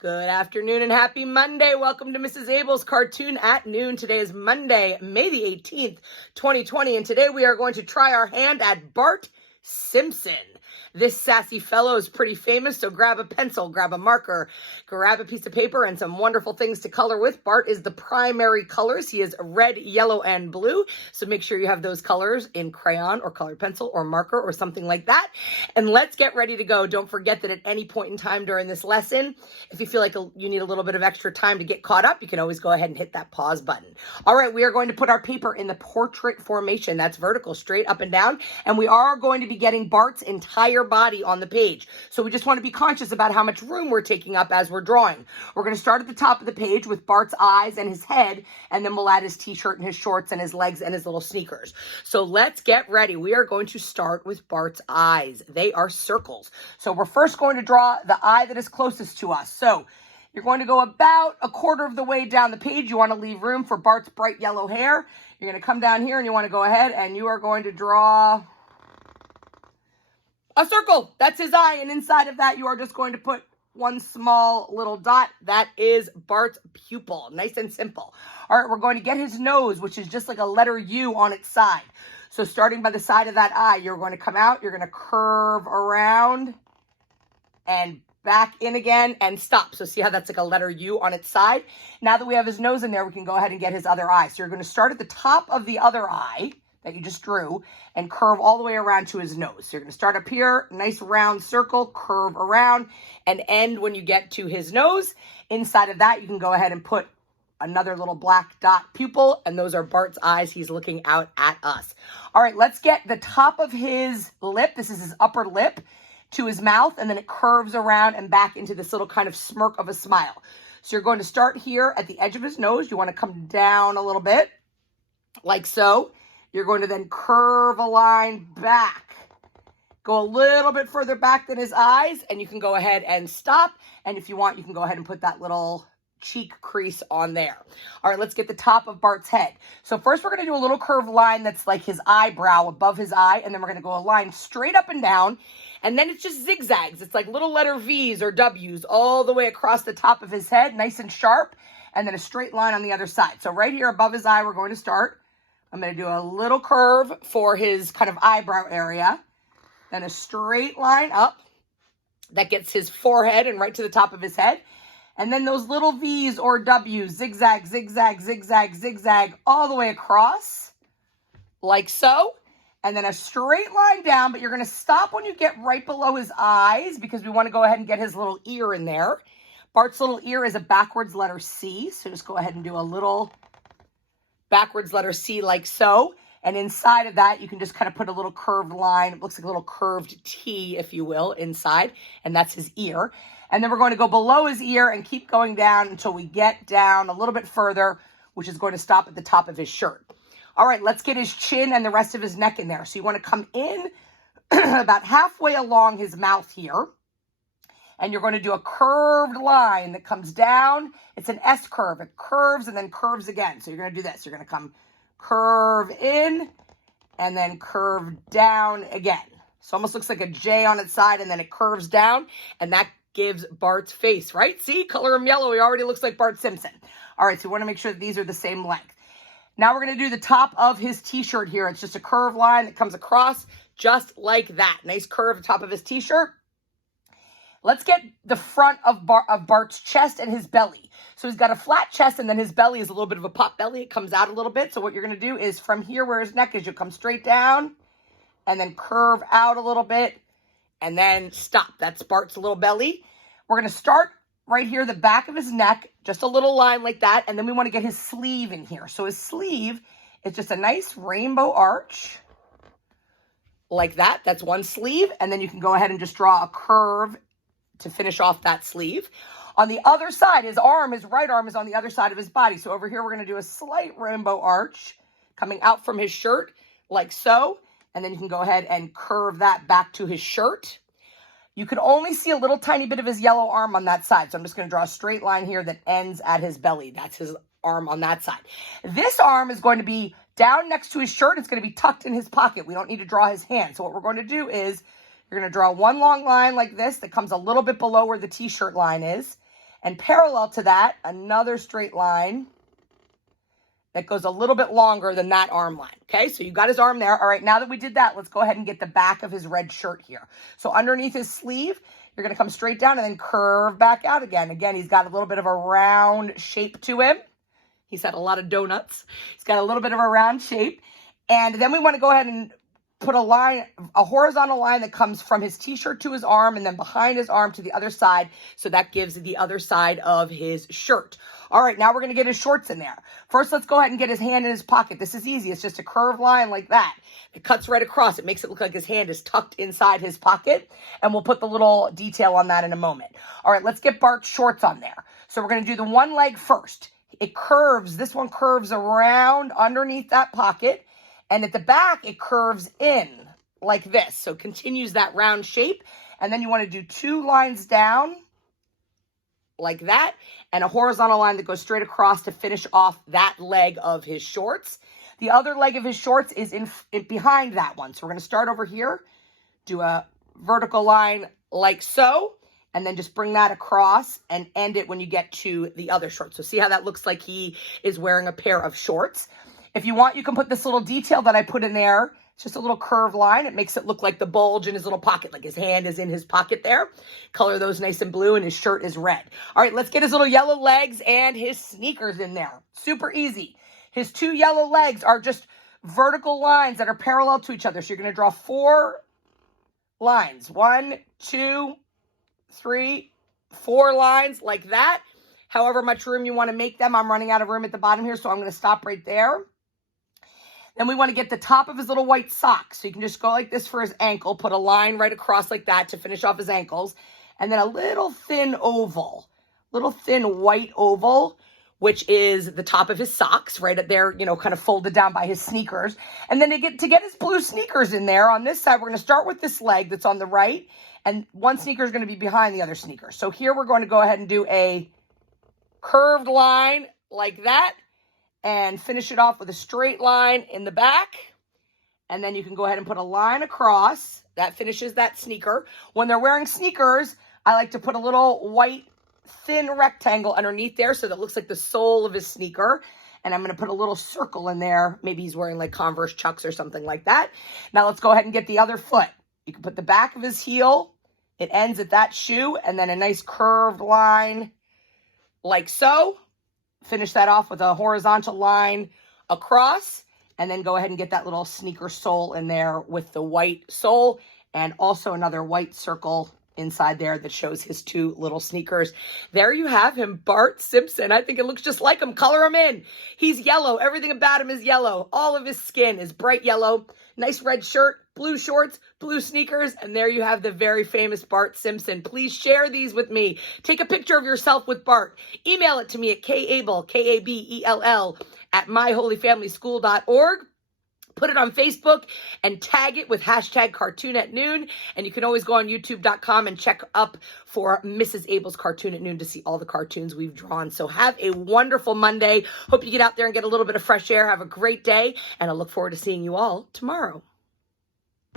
Good afternoon and happy Monday. Welcome to Mrs. Abell's Cartoon at Noon. Today is Monday, May the 18th, 2020, and today we are going to try our hand at Bart Simpson. This sassy fellow is pretty famous, so grab a pencil, grab a marker, grab a piece of paper, and some wonderful things to color with. Bart is the primary colors. He is red, yellow, and blue, so make sure you have those colors in crayon or colored pencil or marker or something like that. And let's get ready to go. Don't forget that at any point in time during this lesson, if you feel like you need a little bit of extra time to get caught up, you can always go ahead and hit that pause button. All right, we are going to put our paper in the portrait formation. That's vertical, straight up and down, and we are going to be getting Bart's entire body on the page. So we just want to be conscious about how much room we're taking up as we're drawing. We're going to start at the top of the page with Bart's eyes and his head, and then we'll add his t-shirt and his shorts and his legs and his little sneakers. So let's get ready. We are going to start with Bart's eyes. They are circles. So we're first going to draw the eye that is closest to us. So you're going to go about a quarter of the way down the page. You want to leave room for Bart's bright yellow hair. You're going to come down here and you want to go ahead and you are going to draw a circle. That's his eye. And inside of that, you are just going to put one small little dot. That is Bart's pupil. Nice and simple. All right, we're going to get his nose, which is just like a letter U on its side. So starting by the side of that eye, you're going to come out. You're going to curve around and back in again and stop. So see how that's like a letter U on its side? Now that we have his nose in there, we can go ahead and get his other eye. So you're going to start at the top of the other eye that you just drew and curve all the way around to his nose. So you're going to start up here, nice round circle, curve around, and end when you get to his nose. Inside of that, you can go ahead and put another little black dot pupil, and those are Bart's eyes. He's looking out at us. All right, let's get the top of his lip. This is his upper lip to his mouth, and then it curves around and back into this little kind of smirk of a smile. So you're going to start here at the edge of his nose. You want to come down a little bit, like so. You're going to then curve a line back. Go a little bit further back than his eyes, and you can go ahead and stop. And if you want, you can go ahead and put that little cheek crease on there. All right, let's get the top of Bart's head. So first we're going to do a little curved line that's like his eyebrow above his eye, and then we're going to go a line straight up and down, and then it's just zigzags. It's like little letter V's or W's all the way across the top of his head, nice and sharp, and then a straight line on the other side. So right here above his eye, we're going to start. I'm going to do a little curve for his kind of eyebrow area, then a straight line up that gets his forehead and right to the top of his head. And then those little V's or W's, zigzag, zigzag, zigzag, zigzag, all the way across, like so. And then a straight line down, but you're going to stop when you get right below his eyes because we want to go ahead and get his little ear in there. Bart's little ear is a backwards letter C, so just go ahead and do a little backwards letter C like so. And inside of that, you can just kind of put a little curved line. It looks like a little curved T, if you will, inside. And that's his ear. And then we're going to go below his ear and keep going down until we get down a little bit further, which is going to stop at the top of his shirt. All right, let's get his chin and the rest of his neck in there. So you want to come in about halfway along his mouth here. And you're going to do a curved line that comes down. It's an S curve. It curves and then curves again. So you're going to do this. You're going to come curve in and then curve down again. So almost looks like a J on its side, and then it curves down, and that gives Bart's face, right? See, color him yellow. He already looks like Bart Simpson. All right, so we want to make sure that these are the same length. Now we're going to do the top of his t-shirt here. It's just a curved line that comes across just like that. Nice curve at the top of his t-shirt. Let's get the front of Bart's chest and his belly. So he's got a flat chest, and then his belly is a little bit of a pot belly. It comes out a little bit. So what you're going to do is from here where his neck is, you'll come straight down and then curve out a little bit and then stop. That's Bart's little belly. We're going to start right here, the back of his neck, just a little line like that. And then we want to get his sleeve in here. So his sleeve is just a nice rainbow arch like that. That's one sleeve. And then you can go ahead and just draw a curve to finish off that sleeve. On the other side, his right arm is on the other side of his body. So over here, we're going to do a slight rainbow arch coming out from his shirt like so. And then you can go ahead and curve that back to his shirt. You can only see a little tiny bit of his yellow arm on that side. So I'm just going to draw a straight line here that ends at his belly. That's his arm on that side. This arm is going to be down next to his shirt. It's going to be tucked in his pocket. We don't need to draw his hand. So what we're going to do is you're going to draw one long line like this that comes a little bit below where the t-shirt line is. And parallel to that, another straight line that goes a little bit longer than that arm line. Okay, so you got his arm there. All right, now that we did that, let's go ahead and get the back of his red shirt here. So underneath his sleeve, you're going to come straight down and then curve back out again. Again, he's got a little bit of a round shape to him. He's had a lot of donuts. He's got a little bit of a round shape. And then we want to go ahead and put a line, a horizontal line that comes from his t-shirt to his arm and then behind his arm to the other side. So that gives the other side of his shirt. All right, now we're going to get his shorts in there. First, let's go ahead and get his hand in his pocket. This is easy. It's just a curved line like that. It cuts right across. It makes it look like his hand is tucked inside his pocket. And we'll put the little detail on that in a moment. All right, let's get Bart's shorts on there. So we're going to do the one leg first. It curves. This one curves around underneath that pocket. And at the back, it curves in like this. So it continues that round shape. And then you want to do 2 lines down like that. And a horizontal line that goes straight across to finish off that leg of his shorts. The other leg of his shorts is in behind that one. So we're going to start over here. Do a vertical line like so. And then just bring that across and end it when you get to the other shorts. So see how that looks like he is wearing a pair of shorts. If you want, you can put this little detail that I put in there. It's just a little curved line. It makes it look like the bulge in his little pocket, like his hand is in his pocket there. Color those nice and blue, and his shirt is red. All right, let's get his little yellow legs and his sneakers in there. Super easy. His 2 yellow legs are just vertical lines that are parallel to each other. So you're going to draw 4 lines. 1, 2, 3, 4 lines like that. However much room you want to make them. I'm running out of room at the bottom here, so I'm going to stop right there. Then we want to get the top of his little white socks. So you can just go like this for his ankle, put a line right across like that to finish off his ankles. And then a little thin oval, little thin white oval, which is the top of his socks right there, you know, kind of folded down by his sneakers. And then to get his blue sneakers in there on this side, we're going to start with this leg that's on the right. And one sneaker is going to be behind the other sneaker. So here we're going to go ahead and do a curved line like that. And finish it off with a straight line in the back. And then you can go ahead and put a line across. That finishes that sneaker. When they're wearing sneakers, I like to put a little white thin rectangle underneath there so that it looks like the sole of his sneaker. And I'm going to put a little circle in there. Maybe he's wearing like Converse Chucks or something like that. Now let's go ahead and get the other foot. You can put the back of his heel. It ends at that shoe. And then a nice curved line like so. Finish that off with a horizontal line across, and then go ahead and get that little sneaker sole in there with the white sole, and also another white circle inside there that shows his 2 little sneakers. There you have him, Bart Simpson. I think it looks just like him. Color him in. He's yellow. Everything about him is yellow. All of his skin is bright yellow. Nice red shirt, blue shorts, blue sneakers, and there you have the very famous Bart Simpson. Please share these with me. Take a picture of yourself with Bart. Email it to me at kabell, K-A-B-E-L-L, at myholyfamilyschool.org. Put it on Facebook and tag it with hashtag Cartoon at Noon. And you can always go on youtube.com and check up for Mrs. Abell's Cartoon at Noon to see all the cartoons we've drawn. So have a wonderful Monday. Hope you get out there and get a little bit of fresh air. Have a great day. And I look forward to seeing you all tomorrow.